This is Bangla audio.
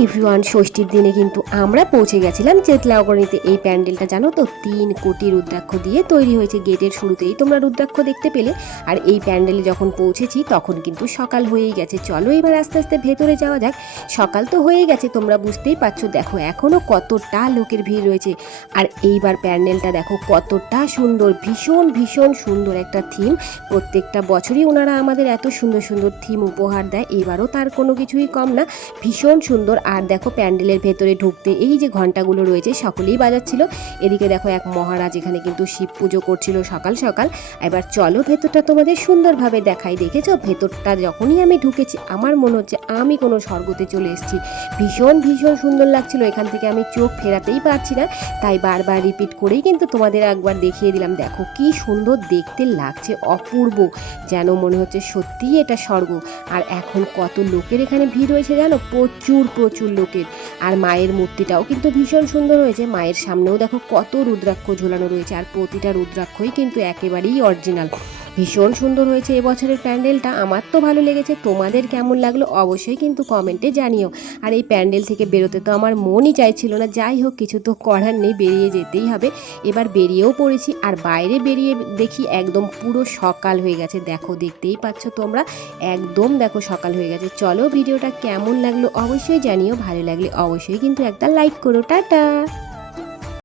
ইভরিওয়ান ষষ্ঠীর দিনে কিন্তু আমরা পৌঁছে গেছিলাম চেতলাগরণীতে এই প্যান্ডেলটা জানো তো, তিন কোটি রুদ্রাক্ষ দিয়ে তৈরি হয়েছে গেটের শুরুতেই। তোমরা রুদ্রাক্ষ দেখতে পেলে। আর এই প্যান্ডেলে যখন পৌঁছেছি, তখন কিন্তু সকাল হয়েই গেছে। চলো এবার আস্তে আস্তে ভেতরে যাওয়া যাক। সকাল তো হয়েই গেছে, তোমরা বুঝতেই পারছ। দেখো এখনও কতটা লোকের ভিড় রয়েছে। আর এইবার প্যান্ডেলটা দেখো, কতটা সুন্দর, ভীষণ ভীষণ সুন্দর একটা থিম। প্রত্যেকটা বছরই ওনারা আমাদের এত সুন্দর সুন্দর থিম উপহার দেয়। এবারও তার কোনো কিছুই কম না। ভীষণ সুন্দর আর দেখো প্যান্ডেলের ভেতরে ঢুকতে এই যে ঘন্টাগুলো রয়েছে, সকলেই বাজাচ্ছিল। এদিকে দেখো এক মহারাজ এখানে কিন্তু শিব পুজো করছিল সকাল সকাল। এবার চলো ভেতরটা তোমাদের সুন্দরভাবে দেখাই। দেখেছ? ভেতরটা যখনই আমি ঢুকেছি, আমার মনে হচ্ছে আমি কোনো স্বর্গতে চলে এসেছি। ভীষণ ভীষণ সুন্দর লাগছিল। এখান থেকে আমি চোখ ফেরাতেই পারছি না। তাই বারবার রিপিট করেই কিন্তু তোমাদের একবার দেখিয়ে দিলাম। দেখো কি সুন্দর দেখতে লাগছে, অপূর্ব। যেন মনে হচ্ছে সত্যিই এটা স্বর্গ। আর এখন কত লোকের এখানে ভিড় হয়েছে জানো? প্রচুর। প্রচুর লোকের। আর মায়ের মূর্তিটাও কিন্তু ভীষণ সুন্দর হয়েছে। মায়ের সামনেও দেখো কত রুদ্রাক্ষ ঝোলানো রয়েছে। আর প্রতিটা রুদ্রাক্ষই কিন্তু একেবারেই অরিজিনাল ভীষণ সুন্দর হয়েছে এবছরের প্যান্ডেলটা। আমার তো ভালো লেগেছে। তোমাদের কেমন লাগল অবশ্যই কিন্তু কমেন্টে জানিও। আর এই প্যান্ডেল থেকে বেরোতে তো আমার মনই চাইছিল না। যাই হোক, কিছু তো করার নেই, বেরিয়ে যেতেই হবে। এবার বেরিয়েও পড়েছি আর বাইরে বেরিয়ে দেখি একদম পুরো সকাল হয়ে গেছে। দেখো, দেখতেই পাচ্ছ তোমরা। একদম দেখো সকাল হয়ে গেছে। চলো ভিডিওটা কেমন লাগল অবশ্যই জানিও। ভালো লাগলে অবশ্যই কিন্তু একটা লাইক করো। টাটা!